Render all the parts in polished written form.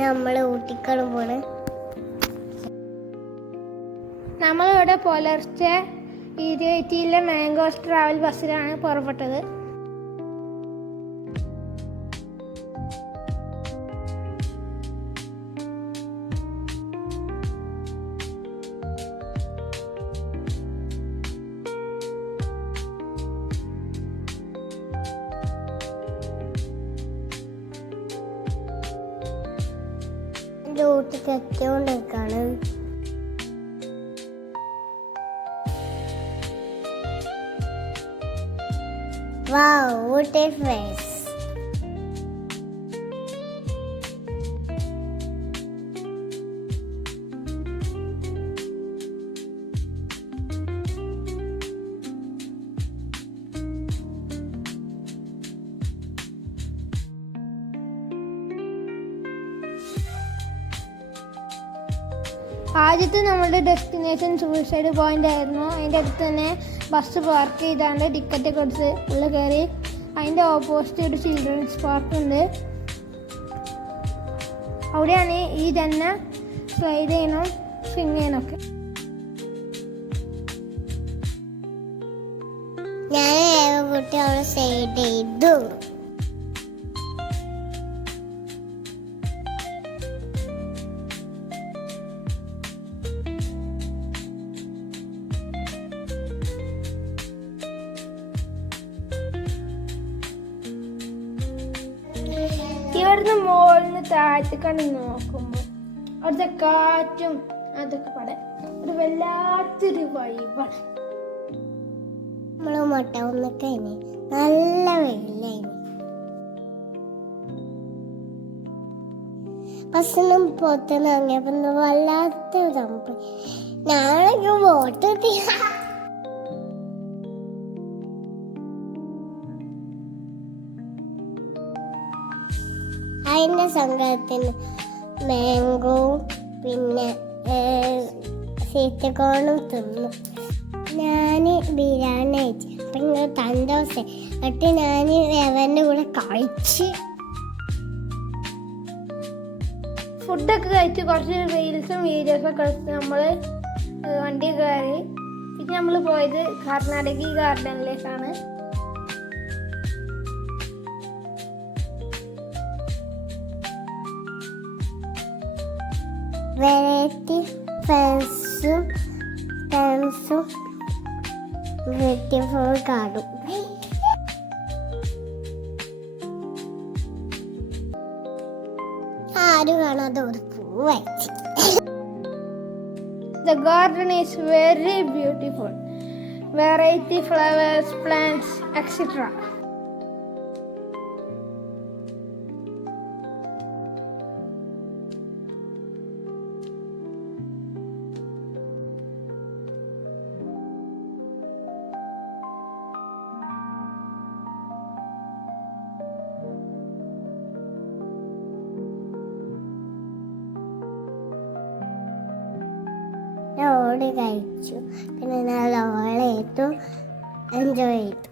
നമ്മൾ ഊട്ടിക്കാണ് പോണ്. നമ്മളിവിടെ പുലർച്ചെ 28 മാംഗോസ് ട്രാവൽ ബസ്സിലാണ് പുറപ്പെട്ടത്. ഊട്ടിക്ക് എത്തിക്കൊണ്ടിരിക്കാണ്. ഊട്ടി ഫേസ്. ആദ്യത്തെ നമ്മുടെ ഡെസ്റ്റിനേഷൻ സൂയിസൈഡ് പോയിന്റ് ആയിരുന്നു. അതിൻ്റെ അടുത്ത് തന്നെ ബസ് പാർക്ക് ചെയ്താണ്ട് ടിക്കറ്റ് കൊടുത്ത് ഉള്ളിൽ കയറി. അതിൻ്റെ ഓപ്പോസിറ്റ് ഒരു ചിൽഡ്രൻസ് പാർക്ക് ഉണ്ട്. അവിടെയാണ് ഈ തന്നെ സ്ലൈഡ് ചെയ്യണം, സ്വിം ചെയ്യണമൊക്കെ. ഞാൻ കുട്ടി അവിടെ സൈഡ് ചെയ്തു. ഇവിടുന്ന് മുകളിൽ താഴത്തേക്കാണ് നോക്കുമ്പോൾ അവിടുത്തെ കാറ്റും അതൊക്കെ പാടെ ഒരു വല്ലാത്തൊരു വൈബാണ്. നമ്മള് മുട്ട ഒന്ന് കഴിഞ്ഞ് നല്ല വെയിലായി. ബസ്സിനും പുറത്തുനിന്ന് ഇറങ്ങിയപ്പോ വല്ലാത്തൊരു തണുപ്പ്. ഞാനൊക്കെ വോട്ട് അതിൻ്റെ സംഘത്തിന് മാംഗോവും പിന്നെ സീറ്റക്കോണും തിന്നു. ഞാൻ ബിരിയാണി കഴിച്ചു. അപ്പം ഇങ്ങനെ തന്തോസെ എന്നിട്ട് ഞാൻ അവൻ്റെ കൂടെ കഴിച്ച് ഫുഡൊക്കെ കഴിച്ച് കുറച്ച് റീൽസും വീഡിയോസൊക്കെ എടുത്ത് നമ്മൾ വണ്ടി കയറി. പിന്നെ നമ്മൾ പോയത് കർണാടക ഗാർഡനിലേക്കാണ്. വെറൈറ്റി ഫ്രണ്ട്സും ബ്യൂട്ടിഫുൾ കാടും. ആരും കാണാതെ ഒരു പൂവ് വെച്ച്. The garden is very beautiful. Variety flowers, plants, etc. ഓടി കഴിച്ചു. പിന്നെ നല്ല ഓളേറ്റു എൻജോയ് ചെയ്തു.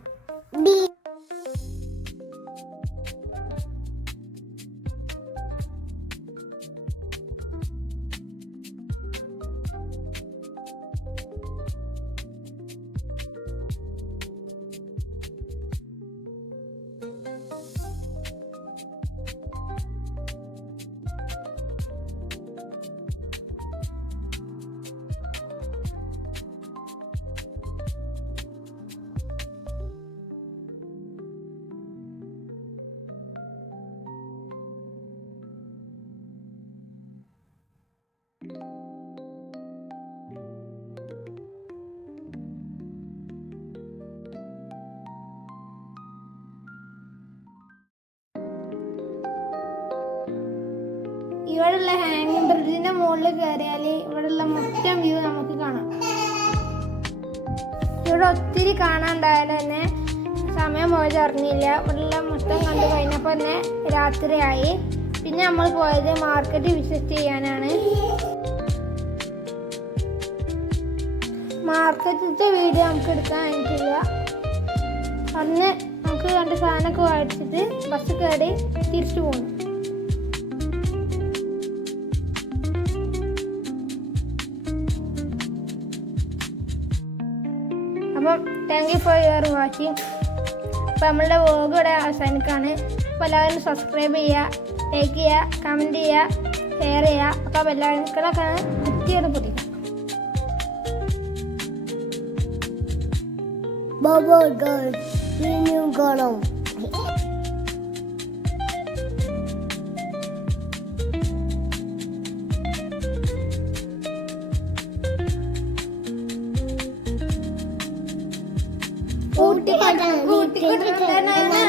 ഇവിടെയുള്ള ഹാങ്ങിങ് ബ്രിഡ്ജിന്റെ മുകളിൽ കയറിയാൽ ഇവിടെയുള്ള മൊത്തം വ്യൂ നമുക്ക് കാണാം. ഇവിടെ ഒത്തിരി കാണാണ്ടായാലും തന്നെ സമയം പോയത് അറിഞ്ഞില്ല. ഇവിടെയുള്ള മൊത്തം കണ്ടു കഴിഞ്ഞപ്പോൾ തന്നെ രാത്രിയായി. പിന്നെ നമ്മൾ പോയത് മാർക്കറ്റ് വിസിറ്റ് ചെയ്യാനാണ്. മാർക്കറ്റിലത്തെ വീഡിയോ നമുക്ക് എടുക്കാൻ കഴിഞ്ഞിട്ടില്ല. അന്ന് നമുക്ക് കണ്ട സാധനമൊക്കെ മേടിച്ചിട്ട് ബസ് കയറി തിരിച്ചു പോകണം. അപ്പം thank you for your watching. അപ്പോൾ നമ്മളുടെ വ്ലോഗ് ഇവിടെ അവസാനിക്കുകയാണ്. അപ്പോൾ എല്ലാവരും സബ്സ്ക്രൈബ് ചെയ്യുക, ലൈക്ക് ചെയ്യുക, കമൻറ്റ് ചെയ്യുക, ഷെയർ ചെയ്യുക. അപ്പോൾ ബെല്ലൈക്കണൊക്കെ കുത്തിയൊന്ന് പൊട്ടിക്കുക. ബൈ ഗൈസ്, ഇനിയും കാണാം. കൂട്ടിക്കൊടുക്കണം